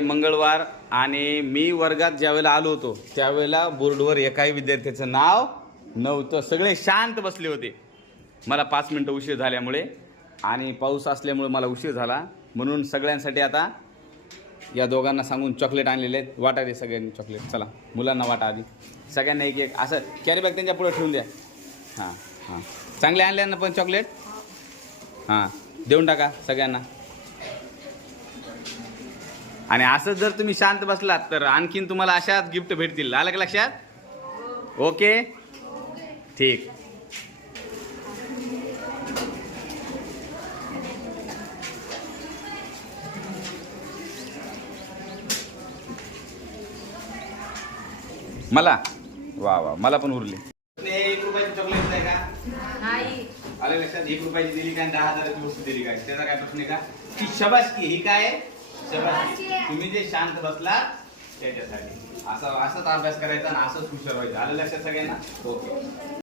मंगळवार आणि मी वर्गात ज्यावेळेला आलो होतो त्यावेळेला बोर्डवर एकाही विद्यार्थ्याचं नाव नव्हतं. सगळे शांत बसले होते. मला 5 मिनटं उशीर झाल्यामुळे आणि पाऊस असल्यामुळे मला उशीर झाला, म्हणून सगळ्यांसाठी आता या दोघांना सांगून चॉकलेट आणलेले आहेत. वाटा रे सगळ्यांनी चॉकलेट. चला मुलांना वाटा आधी, सगळ्यांना एक एक असं कॅरी बॅग त्यांच्या पुढे ठेवून द्या. हां हां, चांगले आणल्यांना पण चॉकलेट हां देऊन टाका सगळ्यांना. आणि असंच जर तुम्ही शांत बसलात तर आणखीन तुम्हाला अशाच गिफ्ट भेटतील. आलं का लक्षात? ओके ठीक. मला वा वा, मला पण उरले. 1 रुपयाची चॉकलेट नाही का? नाही. आलं लक्षात? 1 रुपयाची दिली का 10,000ची वस्तू दिली काय, त्याचा काय प्रश्न आहे का? ती शबासकी. ही काय आहे? शबासकी. तुम्ही जे शांत बसला त्याच्यासाठी. असंच अभ्यास करायचा आणि असंच हुशार व्हायचं. आलं लक्षात सगळ्यांना? ओके.